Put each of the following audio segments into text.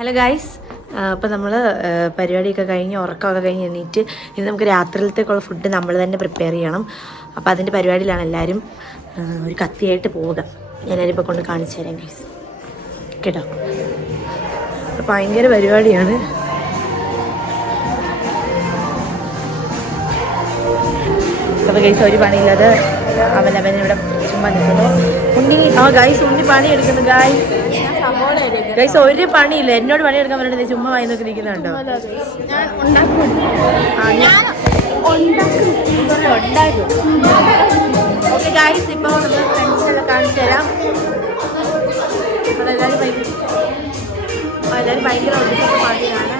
Hello guys, അപ്പോൾ നമ്മൾ പരിപാടിയൊക്കെ കഴിഞ്ഞ് ഉറക്കമൊക്കെ കഴിഞ്ഞ് എണീറ്റ് ഇനി നമുക്ക് രാത്രിയിലത്തേക്കുള്ള ഫുഡ് നമ്മൾ തന്നെ പ്രിപ്പയർ ചെയ്യണം. അപ്പോൾ അതിൻ്റെ പരിപാടിയിലാണ് എല്ലാവരും. ഒരു കത്തിയായിട്ട് പോവുക. എല്ലാവരും ഇപ്പോൾ കൊണ്ട് കാണിച്ചു തരാം ഗൈസ്, കേട്ടോ. ഭയങ്കര പരിപാടിയാണ്. അപ്പോൾ ഗൈസ് ഒരു പണിയില്ലാതെ അവനവനിവിടെ ചുമ്മാ നിൽക്കുന്നു. ഗൈസ് ഉണ്ണി പണി എടുക്കുന്നു. ഗൈസ് ഒരു പണിയില്ല, എന്നോട് പണിയെടുക്കാൻ പറഞ്ഞിട്ട് ചുമ്മാ വായി നോക്കി നിൽക്കുന്നുണ്ടോ? ഓക്കെ ഗൈസ്, ഇപ്പോൾ നമ്മൾ ഫ്രണ്ട്സിനെല്ലാം കാണിച്ചു തരാം. എല്ലാവരും ഭയങ്കര ഒടുക്കത്തെ പണിയാണ്.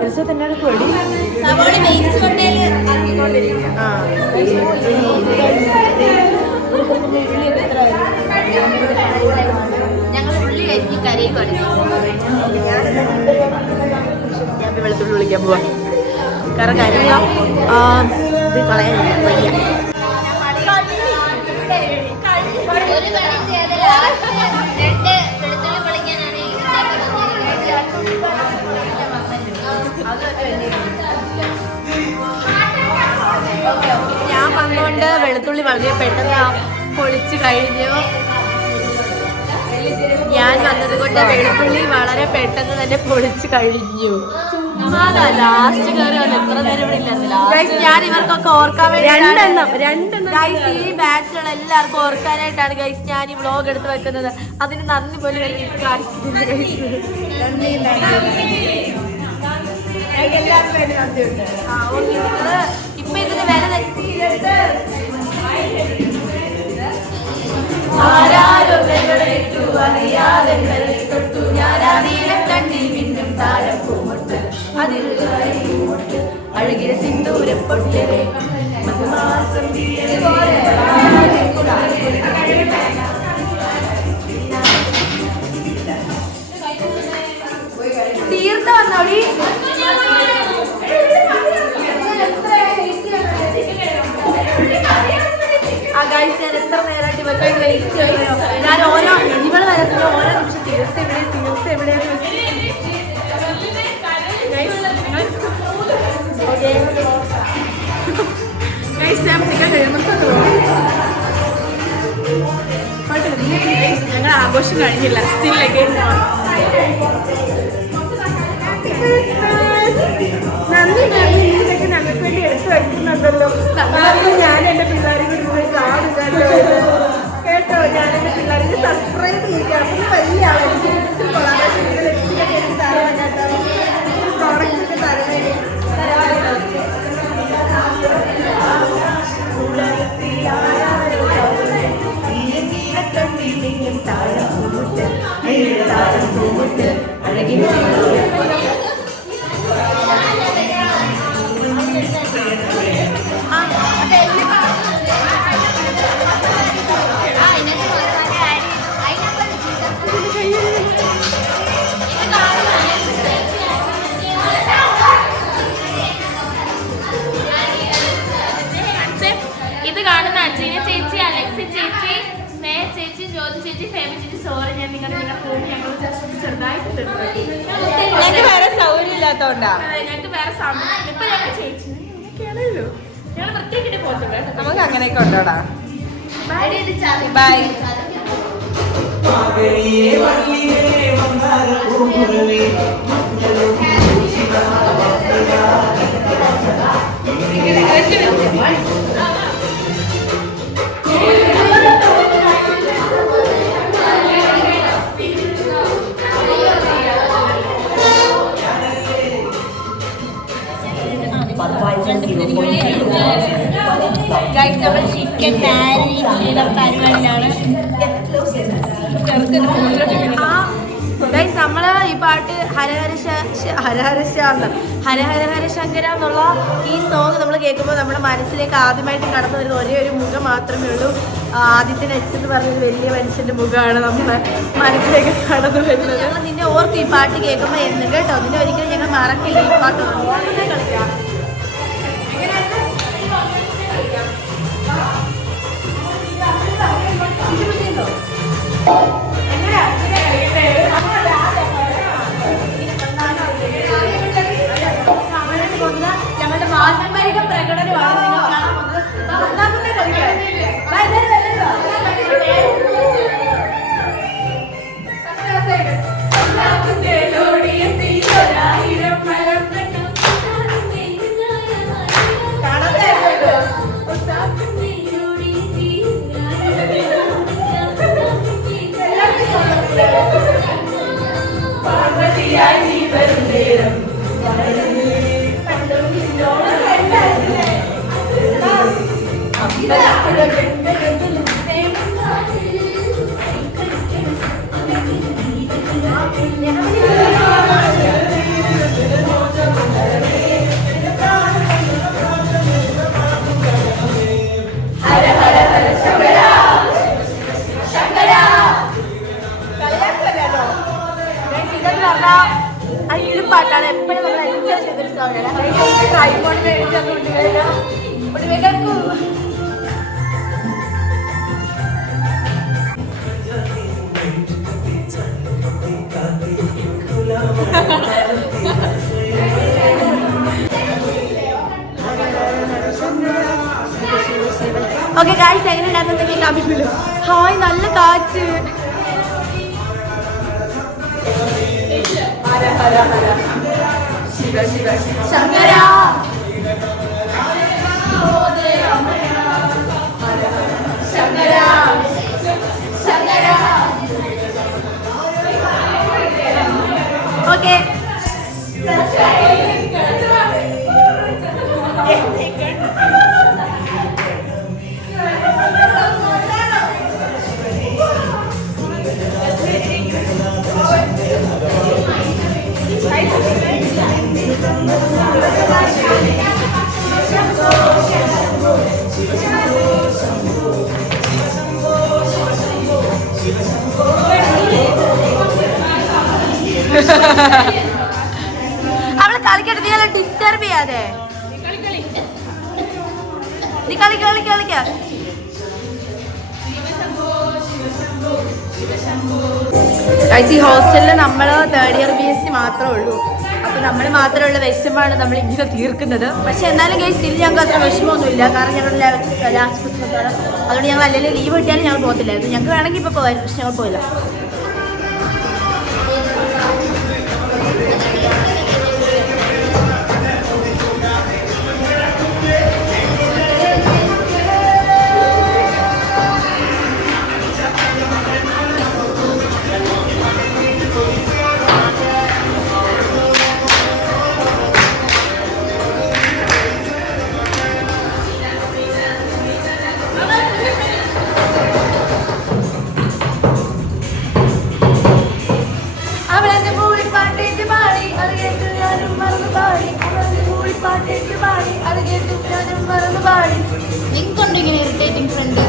ദിവസം തന്നെ കൊടി ഞാൻ വെളുത്തുള്ളി വിളിക്കാൻ പോവാ. കാരണം കരഞ്ഞോ ഇത് കളയാനില്ല, വയ്യ. ഞാൻ വന്നുകൊണ്ട് വെളുത്തുള്ളി വളരെ പെട്ടെന്ന് പൊളിച്ചു കഴിഞ്ഞു. ഞാൻ വന്നത് കൊണ്ട് വെളുത്തുള്ളി വളരെ പെട്ടെന്ന് തന്നെ പൊളിച്ചു കഴിഞ്ഞു. ലാസ്റ്റ് കയറി വന്നു. എത്ര നേരം ഇവിടെ ഇല്ലായിരുന്നു. ഞാൻ ഇവർക്കൊക്കെ ഓർക്കാൻ വേണ്ടി ഗൈസ്, ഈ ബാച്ചിലുള്ള എല്ലാവർക്കും ഓർക്കാനായിട്ടാണ് ഗൈസ് ഞാൻ ഈ വ്ളോഗ് എടുത്ത് വെക്കുന്നത്. അതിന് നന്ദി പോലും ഇപ്പൊ ഇതിന് വില അഴകിയ സിന്ദൂരപ്പൊട്ട് തീർത്ത വന്നോടി. ഗൈസ്, ഞാൻ എത്ര നേരമായിട്ട് ഇവർക്ക് വെയിറ്റ് ചെയ്യോ. ഞാൻ ഓരോ ഇവൾ വരത്തില്ല, ഓരോ നിമിഷം തീർത്ത് എവിടെയാണ് ഞങ്ങൾ ആഘോഷം കഴിഞ്ഞില്ല. സ്റ്റിൽ അഗൈൻ നന്ദി ഇതൊക്കെ ഞങ്ങൾക്ക് വേണ്ടി എടുത്തു വയ്ക്കുന്നുണ്ടല്ലോ. ഞാൻ എൻ്റെ പിള്ളേരെ കൂടി കാണും കേട്ടോ. ഞാൻ എൻ്റെ പിള്ളേരെ സബ്സ്ക്രൈബ് ചെയ്യുക. അപ്പം വലിയ ആളെനിക്ക് പ്രോഡക്റ്റ്സ് ഒക്കെ തരുന്നേ. ഇത് കാണുന്ന അജീന ചേച്ചി, അലക്സി ചേച്ചി, സ്നേഹ ചേച്ചി, ജ്യോതി ചേച്ചി, ഫേമ ചേച്ചി, സോറി ഞാൻ നിങ്ങളുടെ പോകും. ഞങ്ങൾ ചെറുതായിട്ട് വേറെ സൗകര്യം ഇല്ലാത്തോണ്ടാ. ഞങ്ങൾക്ക് വേറെ സമയം ഇപ്പൊ ഞങ്ങൾ ചേച്ചി ആണല്ലോ. ഞങ്ങൾ പ്രത്യേകിട്ട് പോകത്തില്ല. നമുക്ക് അങ്ങനെയൊക്കെ ഉണ്ടോടാ. ബൈ. ഗൈസ്, നമ്മൾ ചിക്കൻ പരിപാടിയിലാണ്. ഗൈസ്, നമ്മള് ഈ പാട്ട് ഹരഹര ശങ്കര എന്നുള്ള ഈ സോങ് നമ്മൾ കേൾക്കുമ്പോൾ നമ്മുടെ മനസ്സിലേക്ക് ആദ്യമായിട്ട് കടന്നു വരുന്ന ഒരേ ഒരു മുഖം മാത്രമേ ഉള്ളൂ. ആദിത്യൻ എച്ച് എന്ന് പറഞ്ഞൊരു വലിയ മനുഷ്യന്റെ മുഖമാണ് നമ്മുടെ മനസ്സിലേക്ക് കടന്നു വരുന്നത്. ഞങ്ങൾ നിന്നെ ഓർക്കും ഈ പാട്ട് കേൾക്കുമ്പോൾ എന്ന് കേട്ടോ. നിന്നെ ഒരിക്കലും ഞങ്ങൾ മറക്കില്ല. ഈ പാട്ട് കളിക്കാം. പാട്ടാണ് എപ്പോഴും നമ്മൾ എൻജോയ് ചെയ്തൊരു സോങ്ങാണ്. ട്രൈപോഡ് മേടിച്ചു ഓക്കെ ഗായ്സ്, എങ്ങനെ ഉണ്ടാകുന്ന കമ്മില്ലോ? ഹായ്, നല്ല കാറ്റ്. ഹര ഹര ഹര ശിവ ശിവ ശങ്കര ശങ്കര ശങ്കര. ഓക്കെ അവള് കളിക്കട്ടെ, നീ ഡിസ്റ്റർബ് ചെയ്യാതെ. നീ കളിക്ക. ഈ ഹോസ്റ്റലിൽ നമ്മൾ 3rd ഇയർ BSc മാത്രമേ ഉള്ളൂ. അപ്പൊ നമ്മൾ മാത്രമുള്ള വിഷമമാണ് നമ്മൾ ഇങ്ങനെ തീർക്കുന്നത്. പക്ഷെ എന്നാലും ഗൈസ് ഇതിൽ ഞങ്ങൾക്ക് അത്ര വിഷമമൊന്നുമില്ല. കാരണം ഞങ്ങളുടെ ലാസ്റ്റ് ക്രിസ്മസ് ആണ്. അതുകൊണ്ട് ഞങ്ങൾ അല്ലെങ്കിൽ ലീവ് കിട്ടിയാലും ഞങ്ങൾ പോകത്തില്ലായിരുന്നു. ഞങ്ങൾക്ക് വേണമെങ്കിൽ ഇപ്പോൾ പോകാൻ, പക്ഷെ ഞങ്ങൾ പോയില്ല. ഇങ്ങനെ ഇറിറ്റേറ്റിംഗ് ഫ്രണ്ട്.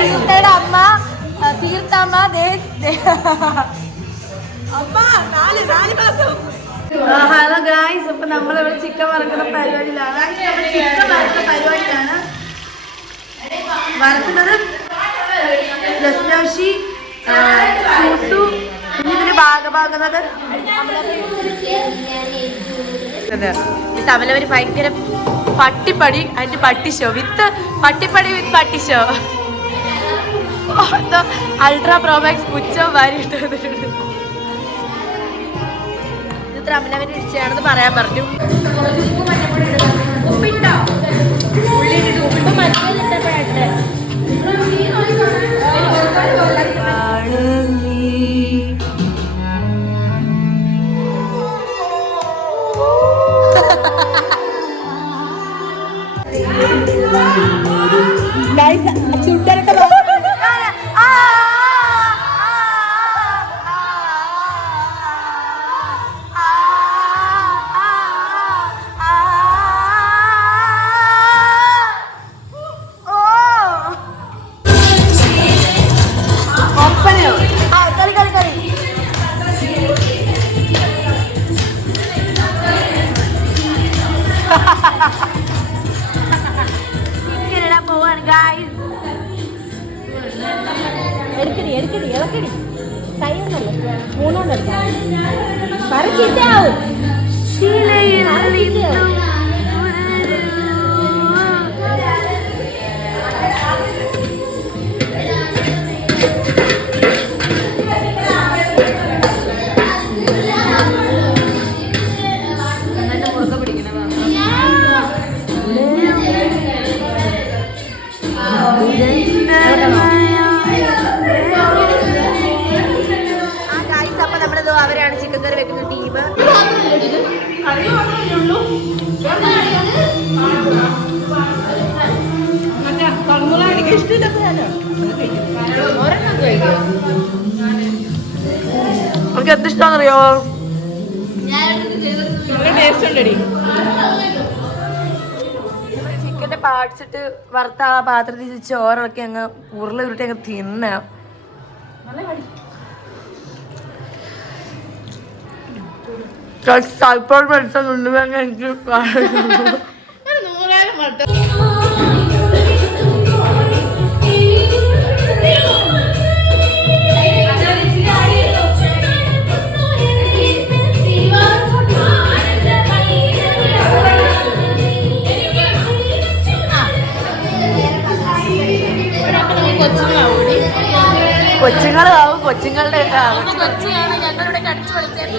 തീർത്ഥയുടെ അമ്മ തീർത്ഥമ്മ ഹലോ ഗായ്സ്, അപ്പൊ നമ്മളിവിടെ ചിക്കൻ വറക്കുന്ന പരിപാടിയിലാണ്. വറക്കുന്നത് ലസ്നോഷി ഇതിന് ഭാഗമാകുന്നത് തമിഴവര് ഭയങ്കര പട്ടിപ്പടി അതിന്റെ പട്ടി ഷോ വിത്ത് പട്ടിപ്പടി വിത്ത് പട്ടി ഷോ. അൾട്രാ പ്രോമാക്സ് പുച്ഛം വാരിയിട്ട് വന്നിട്ടുണ്ട്. ഇത് തമിഴവര് ഇടിച്ചാണെന്ന് പറയാൻ പറഞ്ഞു. ചുണ്ടരൊക്കെ പോവാണ് ഗായ്സ്. എടുക്കടി എടുക്കടി ഇളക്കടി കൈയൊന്നല്ല മൂന്നോണ്ടെടുക്കാം പറിച്ചിട്ടാവും അവരാണ് ചിക്കൻ കറി വെക്കുന്ന ടീം. നമുക്ക് എന്ത് ഇഷ്ടമാണെന്നറിയോ? ചിക്കന്റെ പാർട്സ് ഇട്ട് വറുത്ത ആ പാത്രത്തിൽ ചോറൊക്കെ അങ്ങ് ഉരുള ഉരുട്ടി അങ്ങ് തിന്ന. ഇപ്പോൾ മനസ്സിലുണ്ട് എനിക്ക് കൊച്ചുങ്ങളാവും കൊച്ചുങ്ങളുടെ ഞങ്ങളുടെ കടിച്ചു വിളിച്ചത്.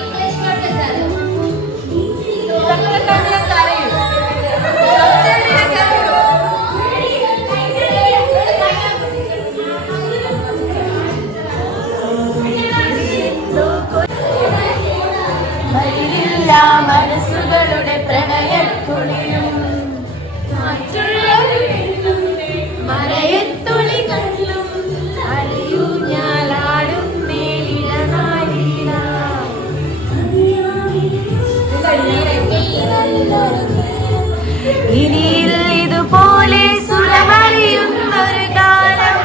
മനസ്സുകളുടെ പ്രണയക്കുളിയും മറയത്തൊളികളും അലിയൂ ഞാലാടും ഇനിയിൽ ഇതുപോലെ സുരമറിയുന്നൊരു കാലം.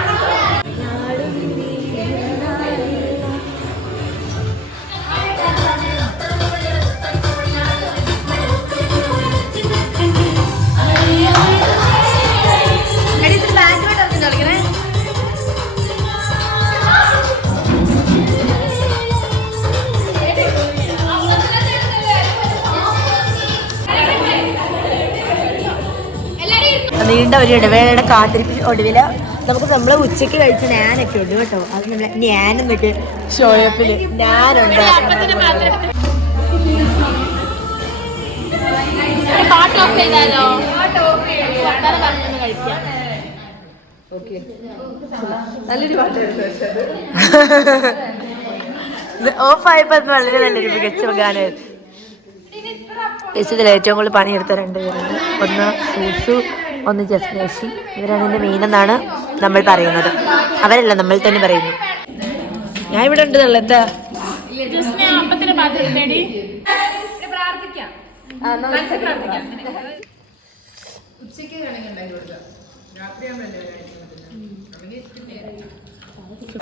നീണ്ട ഒരു ഇടവേളയുടെ കാത്തിരിപ്പിന് ഒടുവില് നമുക്ക് നമ്മള് ഉച്ചക്ക് കഴിച്ച ഞാനൊക്കെ ഉണ്ട് കേട്ടോ. അത് നമ്മളെ ഞാനെന്നൊക്കെ ഷോയപ്പില് ഞാനുണ്ട്. ഓഫായപ്പോ വളരെ നല്ലൊരു മികച്ച ഗാനമായിരുന്നു. ഇതിൽ ഏറ്റവും കൂടുതൽ പണിയെടുത്ത രണ്ടുപേരുണ്ട്. ഒന്ന് സൂസു, ഒന്ന് ജസ്നേഷി. ഇവരാണ് എൻ്റെ മെയിനെന്നാണ് നമ്മൾ പറയുന്നത്. അവരല്ല, നമ്മൾ തന്നെ പറയുന്നു. ഞാൻ ഇവിടെ ഉണ്ട് നല്ല എന്താ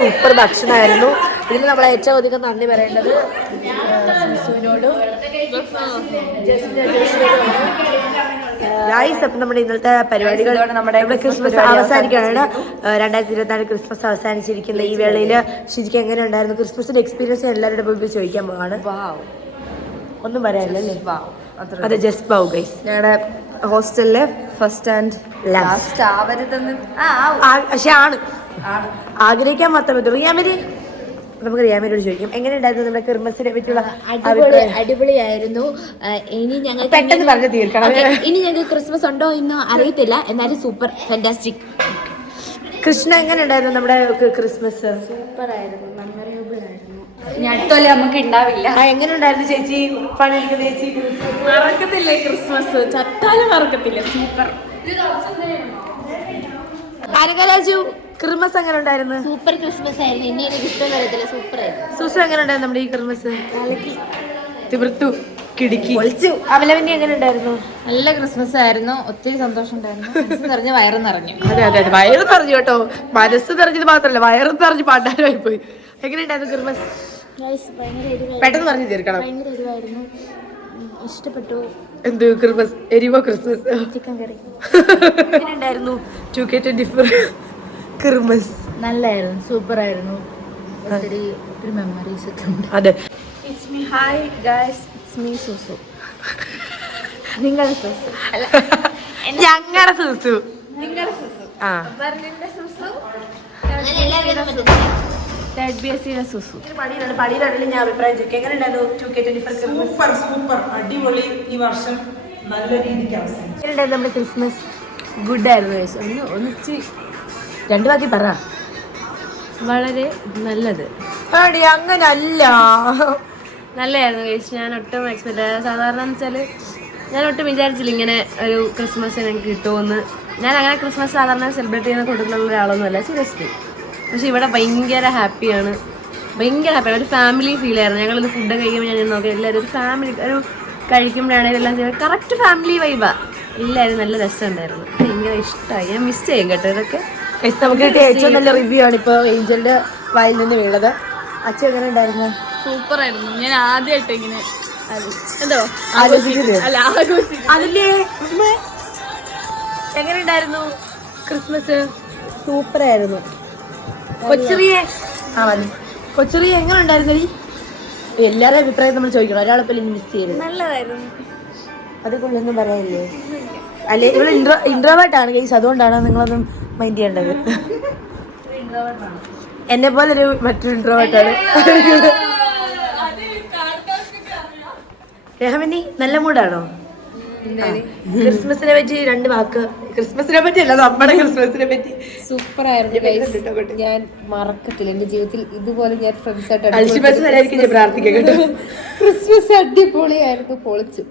സൂപ്പർ ഭക്ഷണമായിരുന്നു. ഇതിന് നമ്മൾ ഏറ്റവും അധികം നന്ദി പറയേണ്ടത് സൂസുവിനോടും ഗായ്സ്. അപ്പം നമ്മുടെ ഇന്നത്തെ പരിപാടികൾ നമ്മുടെ ക്രിസ്മസ് അവസാനിക്കുകയാണ്. 2024 ക്രിസ്മസ് അവസാനിച്ചിരിക്കുന്ന ഈ വേളയിൽ ശരിക്കും എങ്ങനെ ഉണ്ടായിരുന്നു ക്രിസ്മസിന്റെ എക്സ്പീരിയൻസ്? എല്ലാവരുടെ പോയി ചോദിക്കാൻ പോവാണ്. ഒന്നും പറയാനില്ലല്ലേ? അതെ, ജസ്റ്റ് ബൗ ഗൈസ്. ഞങ്ങളുടെ ഹോസ്റ്റലിലെ ഫസ്റ്റ് ആൻഡ് ലാസ്റ്റ് ആവരുതെന്ന് പക്ഷെ ആണ് ആഗ്രഹിക്കാൻ മാത്രമേ. റിയാമരി, നമുക്ക് റിയാമരിയോട് ചോദിക്കാം എങ്ങനെ ഉണ്ടായിരുന്നു നമ്മുടെ ക്രിസ്മസിനെ പറ്റിയുള്ള? അടിപൊളിയായിരുന്നു. ഇനി ഞങ്ങൾ പെട്ടെന്ന് പറഞ്ഞു തീർക്കണം. ഇനി ഞങ്ങൾക്ക് ക്രിസ്മസ് ഉണ്ടോ ഇന്നോ അറിയത്തില്ല, എന്നാലും സൂപ്പർ ഫാന്റാസ്റ്റിക്. കൃഷ്ണ എങ്ങനെ ഉണ്ടായിരുന്നു നമ്മുടെ ക്രിസ്മസ്? സൂപ്പർ ആയിരുന്നു, മെമ്മറബിൾ ആയിരുന്നു. അടുത്തോലെ നമുക്ക് ഉണ്ടാവില്ല. എങ്ങനെ ഉണ്ടായിരുന്നു ചേച്ചി? പണിയെടുക്കുന്ന ചേച്ചി മറക്കത്തില്ലേ ക്രിസ്മസ്? ചത്താലും മറക്കത്തില്ല. സൂപ്പർ. അനകരാജു, ക്രിസ്മസ് എങ്ങനെ ഉണ്ടായിരുന്നു? സൂപ്പർ ക്രിസ്മസ് ആയിരുന്നു. ഇനി എനിക്ക് ഇഷ്ടം വരത്തില്ല. സൂപ്പർ ആയിരുന്നു. സൂസു എങ്ങനെ ഉണ്ടായിരുന്നു നമ്മുടെ ഈ ക്രിസ്മസ്? തീർത്തു കിടുക്കി പൊളിച്ചു. അവലവന്യ എങ്ങനെ ഉണ്ടായിരുന്നു? നല്ല ക്രിസ്മസ് ആയിരുന്നു. ഒത്തിരി സന്തോഷം ഉണ്ടായിരുന്നു. മനസ്സ് നിറഞ്ഞ് വയറ് നിറഞ്ഞു. അതെ അതെ അതെ, വയറ് നിറഞ്ഞു കേട്ടോ. മനസ്സ് നിറഞ്ഞത് മാത്രമല്ല, വയറ് നിറഞ്ഞ് പാണ്ടാരമായി പോയി. എങ്ങനെ ഉണ്ടായിരുന്നു ക്രിസ്മസ്? പെട്ടെന്ന് പറഞ്ഞു തീർക്കണം. ഇഷ്ടപ്പെട്ടു. എന്ത് ക്രിസ്മസ്? എരിവോ ക്രിസ്മസ്? ചിക്കൻ കറി ഉണ്ടായിരുന്നു. 2K24 Christmas. നല്ലായിരുന്നു, സൂപ്പർ ആയിരുന്നു. ഒത്തിരി മെമ്മറീസ് ഒക്കെ ഉണ്ട്. അതെ, It's me. Hi guys, it's me Susu. നിങ്ങളുടെ സുസു അല്ല, ഞങ്ങളുടെ സൂസു. നിങ്ങളുടെ സുസു. ആ, ബെർലിന്റെ സുസു, തേർഡ് ബിഎസ്സിയുടെ സുസു. പണിയിലാണെങ്കിൽ ഞാൻ അഭിപ്രായം ചോദിക്കും. എങ്ങനെയുണ്ടായിരുന്നു 2K24 ക്രിസ്മസ്? സൂപ്പർ അടിപൊളി. ഈ വർഷം നല്ല രീതിക്ക് അവസാനിച്ചു. എങ്ങനെയുണ്ടായിരുന്നു നമ്മുടെ ക്രിസ്മസ്? ഗുഡായിരുന്നു ഗൈസ്. ഒന്നിച്ച് രണ്ടു ബാക്കി പറ. വളരെ നല്ലത്. ആടി അങ്ങനല്ല. നല്ലതായിരുന്നു ഗൈസ്. ഞാൻ ഒട്ടും എക്സ്പെക്ട് ചെയ്യാതെ, സാധാരണ വെച്ചാൽ ഞാൻ ഒട്ടും വിചാരിച്ചില്ല ഇങ്ങനെ ഒരു ക്രിസ്മസ് എനിക്ക് കിട്ടുമെന്ന്. ഞാൻ അങ്ങനെ ക്രിസ്മസ് സാധാരണ സെലിബ്രേറ്റ് ചെയ്യുന്ന കൂട്ടത്തിലുള്ള ഒരാളൊന്നുമല്ല, സീരിയസ്ലി. പക്ഷെ ഇവിടെ ഭയങ്കര ഹാപ്പിയാണ്. ഒരു ഫാമിലി ഫീൽ ആയിരുന്നു. ഞങ്ങളിത് ഫുഡ് കഴിക്കുമ്പോൾ ഞാൻ നോക്കി എല്ലാവരും ഒരു ഫാമിലി, ഒരു കഴിക്കുമ്പോഴാണെങ്കിലും എല്ലാം ചെയ്യുന്നത് കറക്റ്റ് ഫാമിലി വൈബാ. എല്ലാവരും നല്ല രസമുണ്ടായിരുന്നു. ഭയങ്കര ഇഷ്ടമായി. ഞാൻ മിസ് ചെയ്യും കേട്ടോ ഇതൊക്കെ. നമുക്ക് കിട്ടിയ ഏറ്റവും നല്ല റിവ്യൂ ആണ് ഇപ്പോൾ ഏഞ്ചലിന്റെ വായിൽ നിന്ന് വീണത്. അച്ഛൻ എങ്ങനെ ഉണ്ടായിരുന്നു? സൂപ്പർ ആയിരുന്നു. ഞാൻ ആദ്യമായിട്ട് ഇങ്ങനെ എന്തോ അതില്ലേ എങ്ങനെ ഉണ്ടായിരുന്നു ക്രിസ്മസ്? സൂപ്പർ ആയിരുന്നു. കൊച്ചറിയെ കൊച്ചറിയെ എങ്ങനെ ഉണ്ടായിരുന്നു? എല്ലാവരുടെ അഭിപ്രായം നമ്മൾ ചോദിക്കണം. ഒരാളെപ്പോൾ മിസ് ചെയ്യരുത്. നല്ലതായിരുന്നു. അത് കൊള്ളൊന്നും പറയാനില്ലേ? അല്ലെ, ഇവിടെ ഇൻട്രോവേർട്ടാണ് ഗൈസ്, അതുകൊണ്ടാണ് നിങ്ങളൊന്നും മൈൻഡ് ചെയ്യേണ്ടത്. എന്നെ പോലൊരു മറ്റൊരു ഇൻട്രോവേർട്ടാണ്. രഹമനി നല്ല മൂടാണോ? ക്രിസ്മസിനെ പറ്റി രണ്ട് വാക്ക്. ക്രിസ്മസിനെ പറ്റി അല്ല, നമ്മുടെ ക്രിസ്മസിനെ പറ്റി. സൂപ്പർ ആയിരുന്നു. ഞാൻ മറക്കത്തില്ല എന്റെ ജീവിതത്തിൽ ഇതുപോലെ. ഞാൻ ഫ്രണ്ട്സായിട്ട് അൽഷിമസിനായിരിക്കും ഞാൻ പ്രാർത്ഥിക്കാം കേട്ടോ. ക്രിസ്മസ് അടിപൊളിയായിരുന്നു, പൊളിച്ചു.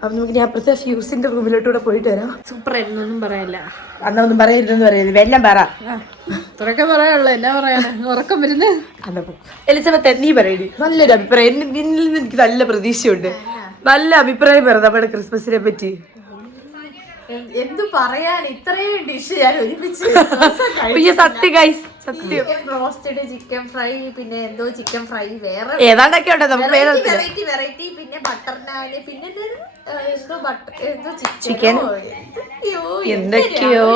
അപ്പൊ നമുക്ക് ഞാൻ അപ്പുറത്തെ ഫ്യൂസിന്റെ റൂമിലോട്ടൂടെ പോയിട്ട് വരാം. സൂപ്പർ ആയിരുന്നു, ഒന്നും പറയാനില്ല. അന്നാ ഒന്നും പറയരുതെന്ന് പറയുന്നത്, എല്ലാം പറ. ഇത്രയൊക്കെ പറയാനുള്ളൂ, എന്നാ പറയാനാ, ഉറക്കം വരുന്നേ. അന്നപ്പോ എലിസബത്ത് നീ പറയടി. നല്ലൊരു അഭിപ്രായം. നിന്നിൽ നിന്ന് എനിക്ക് നല്ല പ്രതീക്ഷയുണ്ട്. നല്ല അഭിപ്രായം പറ നമ്മുടെ ക്രിസ്മസിനെ പറ്റി. എന്തു പറയാൻ, ഇത്രയും ഡിഷ് ഞാൻ ഒരുമിച്ച്. സത്യം ഗൈസ്, സത്യം. റോസ്റ്റഡ് ചിക്കൻ ഫ്രൈ, പിന്നെ എന്തോ ചിക്കൻ ഫ്രൈ, വേറെ ഏതാണ്ടൊക്കെ ഉണ്ടോ നമുക്ക് വേറെ വെറൈറ്റി, പിന്നെ ബട്ടർ നാന്, പിന്നെ എന്തോ എന്തോ ചിക്കൻ, എന്തൊക്കെയോ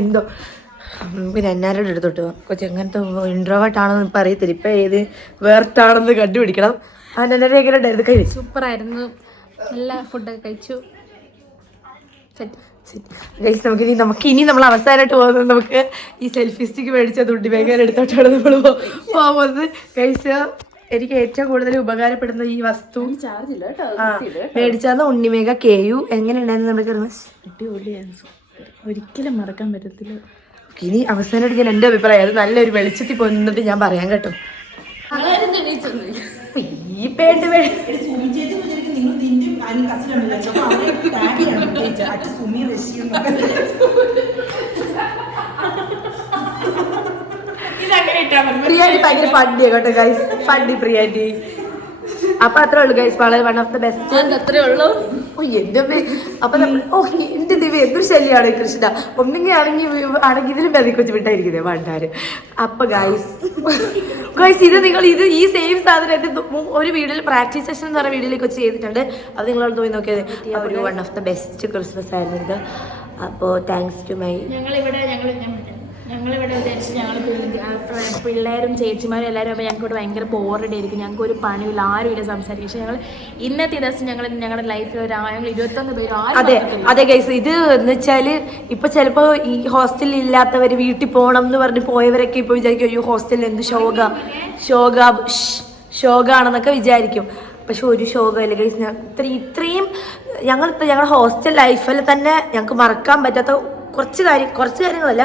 എന്തോ. പിന്നെ എന്നാരോട് എടുത്തോട്ട് പോവാം. കൊച്ചെങ്ങനത്തെ ഇൻട്രോവേർട്ട് ആണെന്ന് ഇപ്പം അറിയത്തില്ല. ഇപ്പം ഏത് വേർട്ടാണെന്ന് കണ്ടുപിടിക്കണം. എങ്ങനെ ഉണ്ടായിരുന്നു? കഴിച്ചു. സൂപ്പർ ആയിരുന്നു. നല്ല ഫുഡൊക്കെ കഴിച്ചു. നമുക്കിനി നമ്മൾ അവസാനമായിട്ട് പോകുന്നത്, നമുക്ക് ഈ സെൽഫി സ്റ്റിക്ക് മേടിച്ച തുണ്ടി ബാഗർ എടുത്തോട്ടാണ് നമ്മൾ പോകുന്നത്. കഴിച്ച എനിക്ക് ഏറ്റവും കൂടുതൽ ഉപകാരപ്പെടുന്ന ഈ വസ്തു മേടിച്ചാന്ന് ഉണ്ണിമേഘ KU. എങ്ങനെയുണ്ടായിരുന്നു നമ്മുടെ ക്രിസ്മസ്? ഒരിക്കലും മറക്കാൻ പറ്റത്തില്ല. ഇനി അവസാനമായിട്ട് ഞാൻ എൻ്റെ അഭിപ്രായം അത് നല്ലൊരു വെളിച്ചത്തിൽ പോന്നിട്ട് ഞാൻ പറയാൻ കേട്ടോ. ഈ പേട്ട് പ്രിയാറ്റി ഭയങ്കര ഫണ്ടിയാ കേട്ടോ ഗൈസ്. ഫണ്ടി പ്രിയാറ്റി. അപ്പൊ അത്രേ ഉള്ളൂ ഗൈസ്. വളരെ വൺ ഓഫ് ദ ബെസ്റ്റ്. അത്രേ ഉള്ളൂ. എന്റെ അപ്പൊ നമ്മൾ എന്റെ ദിവ്യ എന്തൊരു ശല്യമാണ് കൃഷ്ണ. ഒന്നെങ്കിൽ ആണെങ്കിൽ ഇതിലും വെതിക്കൊച്ച് വിട്ടായിരിക്കുന്നേ പണ്ടാര്. അപ്പൊ ഗൈസ് ഇത് നിങ്ങൾ ഈ സെയിം സാധനം എന്റെ ഒരു വീഡിയോയിൽ പ്രാക്ടീസ് സെഷൻ എന്ന് പറഞ്ഞ വീഡിയോയിൽ കൊച്ച് ചെയ്തിട്ടുണ്ട്. അത് നിങ്ങളോട് പോയി നോക്കിയത്. ഒരു one of the best Christmas ആയിരുന്നു ഇത്. അപ്പോൾ താങ്ക്സ് ടു മൈ ഞങ്ങളിവിടെ വിചാരിച്ചു ഞങ്ങൾ പിള്ളേരും ചേച്ചിമാരും എല്ലാവരും അപ്പോൾ ഞങ്ങൾക്ക് ഇവിടെ ഭയങ്കര ബോറടി ആയിരിക്കും. ഞങ്ങൾക്ക് ഒരു പണിയില്ല, ആരുമില്ല സംസാരിക്കും. പക്ഷെ ഞങ്ങൾ ഇന്നത്തെ ദിവസം ഞങ്ങളുടെ ലൈഫിൽ ഞങ്ങൾ 21 പേര് അതെ ഗൈസ്. ഇത് എന്ന് വെച്ചാൽ ഇപ്പൊ ചിലപ്പോ ഈ ഹോസ്റ്റലിൽ ഇല്ലാത്തവര് വീട്ടിൽ പോകണം എന്ന് പറഞ്ഞ് പോയവരൊക്കെ ഇപ്പൊ വിചാരിക്കും അയ്യോ ഹോസ്റ്റലിൽ എന്ത് ശോകാണെന്നൊക്കെ വിചാരിക്കും. പക്ഷെ ഒരു ശോകമല്ല ഗൈസ്. ഇത്രയും ഞങ്ങളുടെ ഹോസ്റ്റൽ ലൈഫിൽ തന്നെ ഞങ്ങൾക്ക് മറക്കാൻ പറ്റാത്ത കുറച്ച് കാര്യങ്ങളല്ല,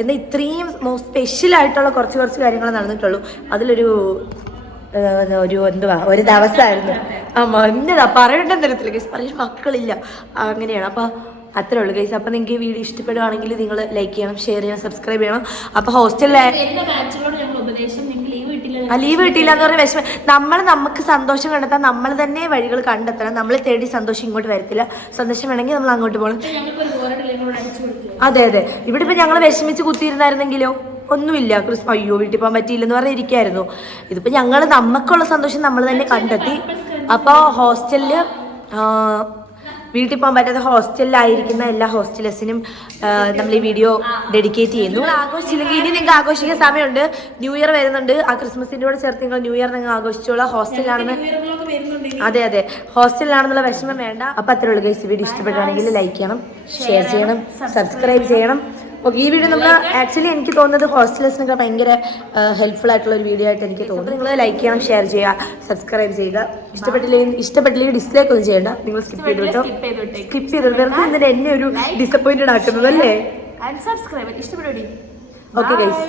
എന്നാൽ ഇത്രയും സ്പെഷ്യൽ ആയിട്ടുള്ള കുറച്ച് കാര്യങ്ങൾ നടന്നിട്ടുള്ളൂ. അതിലൊരു ഒരു ദിവസമായിരുന്നു. എന്നതാ പറയണ്ടെന്ന് തരത്തില്ല ഗൈസ്. പറയുന്ന മക്കളില്ല, അങ്ങനെയാണ്. അപ്പോൾ അത്രേ ഉള്ളൂ ഗൈസ്. അപ്പോൾ നിങ്ങൾക്ക് ഈ വീഡിയോ ഇഷ്ടപ്പെടുകയാണെങ്കിൽ നിങ്ങൾ ലൈക്ക് ചെയ്യണം, ഷെയർ ചെയ്യണം, സബ്സ്ക്രൈബ് ചെയ്യണം. അപ്പോൾ ലീവ് കിട്ടിയില്ല എന്ന് പറഞ്ഞ വിഷമം. നമുക്ക് സന്തോഷം കണ്ടെത്താൻ നമ്മൾ തന്നെ വഴികൾ കണ്ടെത്തണം. നമ്മളെ തേടി സന്തോഷം ഇങ്ങോട്ട് വരത്തില്ല. സന്തോഷം വേണമെങ്കിൽ നമ്മൾ അങ്ങോട്ട് പോകണം. അതെ. ഇവിടെ ഇപ്പം ഞങ്ങൾ വിഷമിച്ച് കുത്തിയിരുന്നായിരുന്നെങ്കിലോ ഒന്നുമില്ല. അയ്യോ വീട്ടിൽ പോകാൻ പറ്റിയില്ലെന്ന് പറഞ്ഞ് ഇരിക്കായിരുന്നു. ഇതിപ്പോൾ നമുക്കുള്ള സന്തോഷം നമ്മൾ തന്നെ കണ്ടെത്തി. അപ്പോൾ ഹോസ്റ്റലിൽ വീട്ടിൽ പോകാൻ പറ്റാത്ത ഹോസ്റ്റലിലായിരിക്കുന്ന എല്ലാ ഹോസ്റ്റലേഴ്സിനും നമ്മൾ ഈ വീഡിയോ ഡെഡിക്കേറ്റ് ചെയ്യുന്നു. നിങ്ങൾ ആഘോഷിച്ചില്ലെങ്കിൽ ഇനി നിങ്ങൾക്ക് ആഘോഷിക്കാൻ സമയമുണ്ട്. ന്യൂ ഇയർ വരുന്നുണ്ട്. ആ ക്രിസ്മസിൻ്റെ കൂടെ ചേർത്ത് നിങ്ങൾ ന്യൂ ഇയർ നിങ്ങൾ ആഘോഷിച്ചോളാം. ഹോസ്റ്റലിലാണെന്ന് അതെ ഹോസ്റ്റലിലാണെന്നുള്ള വിഷമം വേണ്ട. അപ്പം അത്രേ ഉള്ളൂ ഗൈസ്. വീഡിയോ ഇഷ്ടപ്പെടുകയാണെങ്കിൽ ലൈക്ക് ചെയ്യണം, ഷെയർ ചെയ്യണം, സബ്സ്ക്രൈബ് ചെയ്യണം. ഓക്കെ, ഈ വീഡിയോ നമ്മൾ ആക്ച്വലി എനിക്ക് തോന്നുന്നത് ഹോസ്റ്റലേഴ്സിനൊക്കെ ഭയങ്കര ഹെൽപ്ഫുൾ ആയിട്ടുള്ള ഒരു വീഡിയോ ആയിട്ട് എനിക്ക് തോന്നുന്നു. നിങ്ങൾ ലൈക്ക് ചെയ്യണം, ഷെയർ ചെയ്യുക, സബ്സ്ക്രൈബ് ചെയ്യുക. ഇഷ്ടപ്പെട്ടില്ലെങ്കിൽ ഡിസ്ലൈക്ക് ഒന്നും ചെയ്യണ്ട. നിങ്ങൾ സ്കിപ്പ് ചെയ്ത് വിട്ടോ. സ്കിപ്പ് ചെയ്ത് വെറുതെ എന്തിനാ എന്നെ ഒരു ഡിസപ്പോയിന്റഡ് ആക്കുന്നത് അല്ലേ? സബ്സ്ക്രൈബ് ഇഷ്ടപ്പെടും. Okay guys.